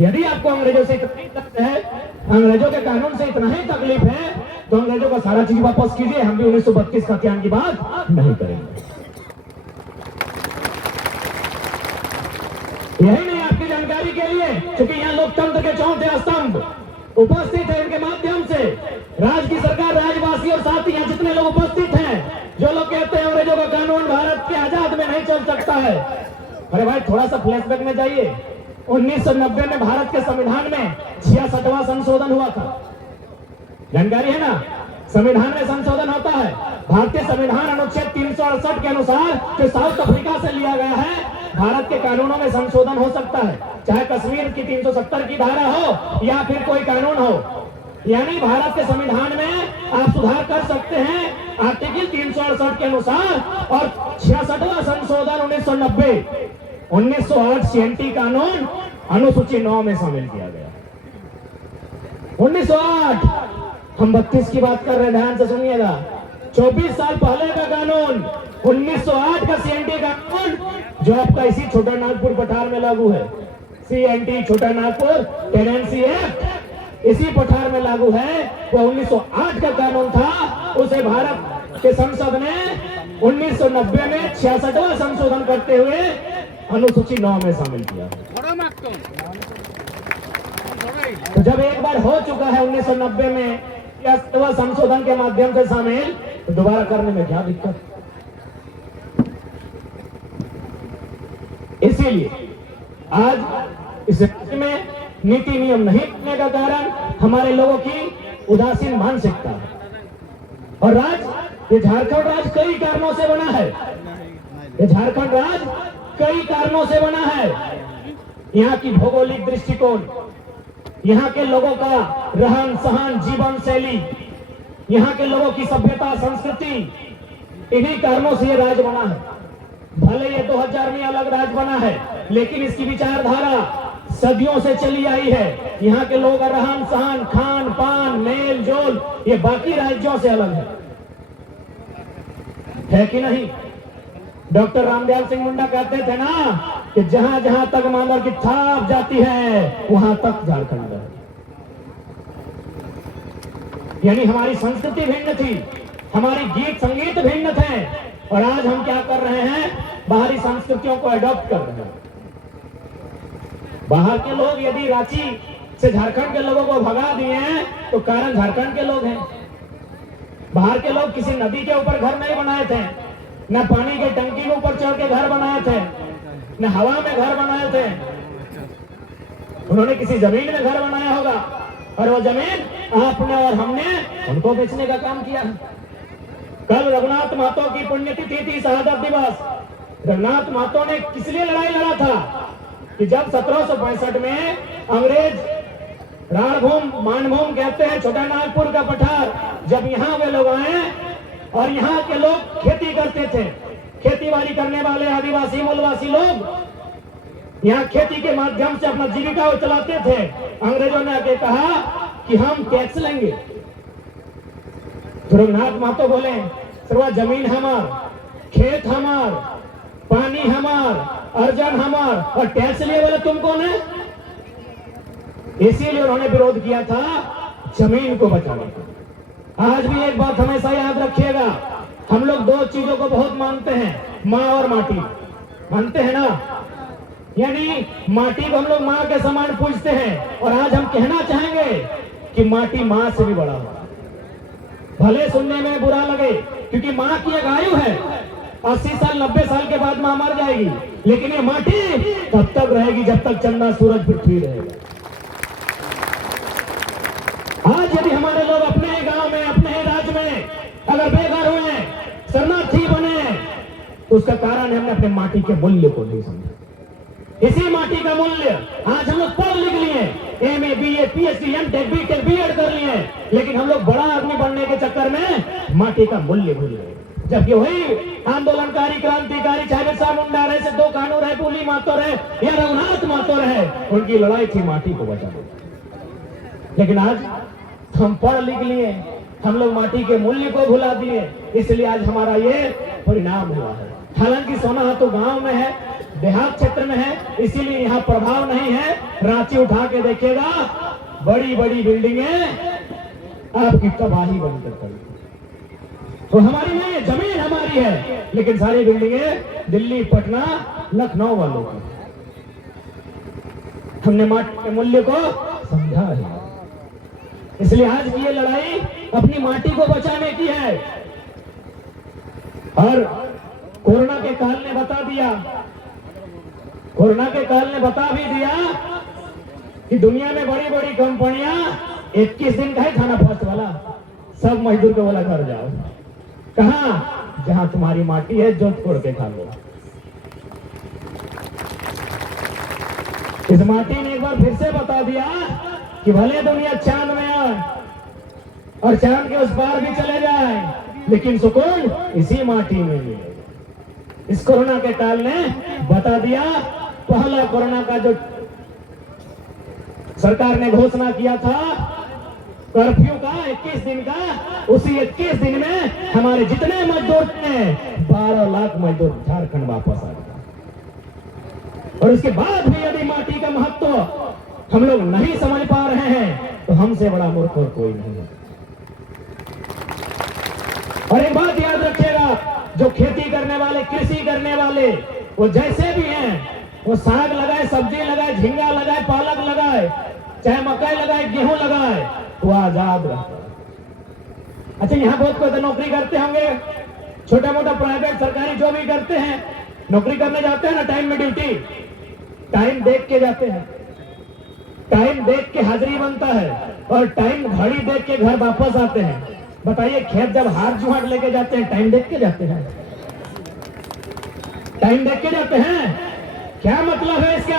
यदि आपको अंग्रेजों से इतना ही दर्द है, अंग्रेजों के कानून से इतना ही तकलीफ है, तो अंग्रेजों का सारा चीज वापस कीजिए। हम भी 1932 का खतियान की बात नहीं करेंगे। यही नहीं, आपकी जानकारी के लिए, क्योंकि यहाँ लोकतंत्र के चौथे स्तंभ उपस्थित है, इनके माध्यम से राज्य की सरकार, राज्यवासी और साथ ही यहाँ जितने लोग उपस्थित हैं, जो लोग कहते हैं अंग्रेजों का कानून भारत के आजाद में नहीं चल सकता है, अरे भाई थोड़ा सा फ्लैशबैक में जाइए। 1990 में भारत के संविधान में 66वां संशोधन हुआ था, जानकारी है ना? संविधान में संशोधन होता है। भारतीय संविधान अनुच्छेद 368 के अनुसार जो साउथ अफ्रीका से लिया गया है, भारत के कानूनों में संशोधन हो सकता है, चाहे कश्मीर की 370 की धारा हो या फिर कोई कानून हो। यानी भारत के संविधान में आप सुधार कर सकते हैं आर्टिकल 368 के अनुसार। और 66वां संशोधन 1908 CNT कानून अनुसूची 9 में शामिल किया गया। 1908, हम 32 की बात कर रहे हैं, ध्यान से सुनिएगा। 24 साल पहले का कानून 1908 का CNT कानून, जो आपका इसी छोटा नागपुर पठार में लागू है। CNT छोटा नागपुर टेनेंसी एक्ट इसी पठार में लागू है। वो 1908 का कानून था, उसे भारत के संसद ने 1990 में 66वां संशोधन करते हुए अनुसूची 9 में शामिल किया। तो जब एक बार हो चुका है 1990 में 66वां संशोधन के माध्यम से शामिल, तो दोबारा करने में क्या दिक्कत? इसीलिए आज इस राज्य में नीति नियम नहीं बनने का कारण हमारे लोगों की उदासीन मानसिकता है। और ये झारखंड राज्य कई कारणों से बना है। ये झारखंड राज्य कई कारणों से बना है। यहाँ की भौगोलिक दृष्टिकोण, यहाँ के लोगों का रहन सहन, जीवन शैली, यहाँ के लोगों की सभ्यता संस्कृति, इन्हीं कारणों से ये राज्य बना है। भले ये 2000 में अलग राज्य बना है, लेकिन इसकी विचारधारा सदियों से चली आई है। यहाँ के लोगों का रहन सहन, खान पान, मेल जोल, ये बाकी राज्यों से अलग है कि नहीं? डॉक्टर रामदयाल सिंह मुंडा कहते थे ना कि जहां जहां तक मानव की छाप जाती है, वहां तक झारखंड है। यानी हमारी संस्कृति भिन्न थी, हमारी गीत संगीत भिन्न थे, और आज हम क्या कर रहे हैं? बाहरी संस्कृतियों को अडॉप्ट कर रहे हैं। बाहर के लोग यदि रांची से झारखंड के लोगों को भगा दिए हैं, तो कारण झारखंड के लोग हैं। बाहर के लोग किसी नदी के ऊपर घर नहीं बनाए थे, न पानी के टंकी के ऊपर चढ़ के घर बनाए थे, न हवा में घर बनाए थे। उन्होंने किसी जमीन में घर बनाया होगा, और वो जमीन आपने और हमने उनको बेचने का काम किया। कल रघुनाथ महतो की पुण्यतिथि थी, शहादत दिवस। रघुनाथ महतो ने किस लिए लड़ाई लड़ा था कि जब 1765 में अंग्रेज राणभूम मानभूम कहते हैं छोटा नागपुर का पठार, जब यहाँ वे लोग आए और यहाँ के लोग खेती करते थे, खेती बाड़ी करने वाले आदिवासी मूलवासी लोग यहाँ खेती के माध्यम से अपना जीविका चलाते थे। अंग्रेजों ने आके कहा कि हम टैक्स लेंगे। तो रघुनाथ महतो बोले, सर्वा जमीन हमार, खेत हमार, पानी हमार, अर्जन हमार, और टैक्स लिए बोले तुम कौन है? इसीलिए उन्होंने विरोध किया था जमीन को बचाने का। आज भी एक बात हमेशा याद रखिएगा, हम लोग दो चीजों को बहुत मानते हैं, माँ और माटी। मानते हैं ना? यानी माटी को हम लोग माँ के समान पूजते हैं, और आज हम कहना चाहेंगे कि माटी माँ से भी बड़ा हो। भले सुनने में बुरा लगे, क्योंकि माँ की एक आयु है, 80 साल 90 साल के बाद माँ मर जाएगी, लेकिन ये माटी तब तक रहेगी जब तक चंदा सूरज पृथ्वी रहेगा। आज यदि हमारे लोग अपने ही गांव में, अपने ही राज्य में अगर बेघर हुए, शरणार्थी बने, तो उसका कारण है हमने अपने माटी के मूल्य को नहीं समझा। इसी माटी का मूल्य आज हम लोग पढ़ लिख लिए, MA BA PhD MTech BTech BEd कर लिए, लेकिन हम लोग बड़ा आदमी बनने के चक्कर में माटी का मूल्य भूल गए। जबकि वही आंदोलनकारी क्रांतिकारी चाहे बिरसा मुंडा रहे, सिद्धू कानू रहे, फूली महतो रहे या रघुनाथ महतो रहे, उनकी लड़ाई थी माटी को बचाने। लेकिन आज हम पढ़ लिख लिए, हम लोग माटी के मूल्य को भुला दिए, इसलिए आज हमारा ये परिणाम हुआ है। हालांकि सोना तो गांव में है, देहात क्षेत्र में है, इसीलिए यहाँ प्रभाव नहीं है। रांची उठा के देखिएगा, बड़ी बड़ी बिल्डिंगें आपकी तबाही बनकर खड़ी। तो हमारी नहीं है, जमीन हमारी है, लेकिन सारी बिल्डिंगें दिल्ली, पटना, लखनऊ वालों की। हमने माटी के मूल्य को समझा है, इसलिए आज की ये लड़ाई अपनी माटी को बचाने की है। और कोरोना के काल ने बता दिया, कोरोना के काल ने बता भी दिया कि दुनिया में बड़ी बड़ी कंपनियां 21 दिन का ही खाना फास्ट वाला, सब मजदूर को बोला घर जाओ। कहां? जहां तुम्हारी माटी है, जो तोड़ के खा लो। इस माटी ने एक बार फिर से बता दिया कि भले दुनिया चांद में आए और चांद के उस पार भी चले जाए, लेकिन सुकून इसी माटी में मिलेगा। इस कोरोना के काल ने बता दिया। पहला कोरोना का जो सरकार ने घोषणा किया था कर्फ्यू का 21 दिन का, उसी 21 दिन में हमारे जितने मजदूर थे 12 लाख मजदूर झारखंड वापस आ गए। और इसके बाद भी यदि माटी का महत्व हम लोग नहीं समझ पा रहे हैं तो हमसे बड़ा मूर्ख और कोई नहीं है। और एक बात याद रखिएगा, जो खेती करने वाले, कृषि करने वाले, वो जैसे भी हैं, वो साग लगाए, सब्जी लगाए, झींगा लगाए, पालक लगाए, चाहे मकई लगाए, गेहूं लगाए, वो आजाद रहता है। अच्छा, यहाँ बहुत कोई तो नौकरी करते होंगे, छोटा मोटा प्राइवेट सरकारी जो भी करते हैं, नौकरी करने जाते हैं ना, टाइम में ड्यूटी, टाइम देख के जाते हैं, टाइम देख के हाजिरी बनता है, और टाइम घड़ी देख के घर वापस आते हैं। बताइए, खेत जब हाथ जुहाट लेके जाते हैं, टाइम देख के जाते हैं? टाइम देख के जाते हैं? क्या मतलब है इसका?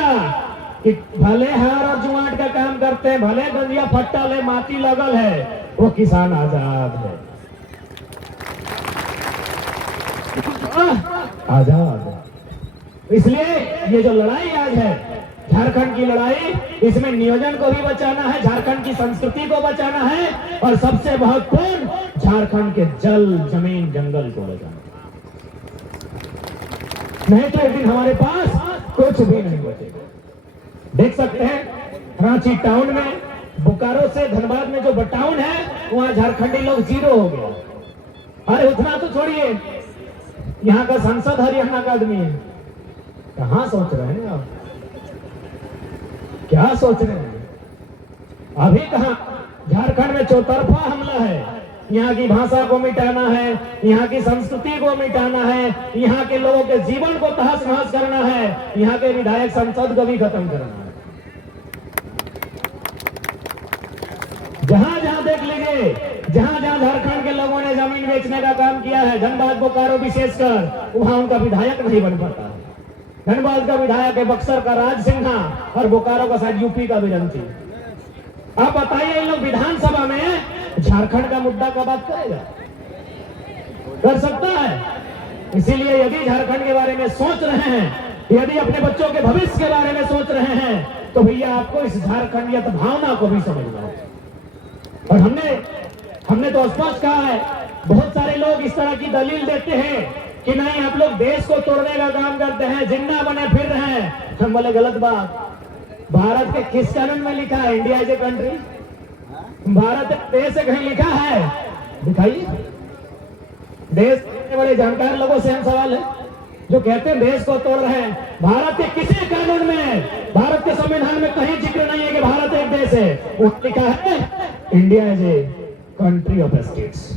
कि भले हार और जुआट का काम करते हैं, भले गंजिया फट्टा ले, माटी लगल है, वो किसान आजाद है, आजाद है। इसलिए ये जो लड़ाई आज है, झारखंड की लड़ाई, इसमें नियोजन को भी बचाना है, झारखंड की संस्कृति को बचाना है, और सबसे महत्वपूर्ण झारखंड के जल, जमीन, जंगल को बचाना। नहीं तो एक दिन हमारे पास कुछ भी नहीं बचेगा। देख सकते हैं रांची टाउन में, बोकारो से धनबाद में जो टाउन है, वहां झारखंडी लोग 0 हो गया। अरे उतना तो छोड़िए, यहाँ का सांसद हरियाणा का आदमी है। कहां सोच रहे हैं आप? क्या सोच रहे हैं? अभी कहां? झारखंड में चौतरफा हमला है। यहाँ की भाषा को मिटाना है, यहाँ की संस्कृति को मिटाना है, यहाँ के लोगों के जीवन को तहस नहस करना है, यहाँ के विधायक संसद को भी खत्म करना है। जहां जहां देख लीजिए, जहां जहां झारखंड के लोगों ने जमीन बेचने का काम किया है, धनबाद, बोकारो विशेषकर, वहां उनका विधायक नहीं बन पाता। धनबाद का विधायक है बक्सर का राज सिन्हा, और बोकारो का शायद यूपी का बिरंची। आप बताइए, इन लोग विधानसभा में झारखंड का मुद्दा का बात करेगा? कर सकता है? इसीलिए यदि झारखंड के बारे में सोच रहे हैं, यदि अपने बच्चों के भविष्य के बारे में सोच रहे हैं, तो भैया आपको इस झारखंडियत भावना को भी समझना है। और हमने तो स्पष्ट कहा है, बहुत सारे लोग इस तरह की दलील देते हैं कि नहीं, आप लोग देश को तोड़ने का काम करते हैं, जिन्ना बने फिर रहे हैं। हम बोले गलत बात। भारत के किस कानून में लिखा है India is a country? Bharat देश है, कहीं लिखा है? दिखाइए। देश के बड़े जानकार लोगों से हम सवाल है, जो कहते हैं देश को तोड़ रहे हैं। भारत के किसी कानून में, भारत के संविधान में कहीं जिक्र नहीं है कि भारत एक देश है। वो लिखा है India is a country of states.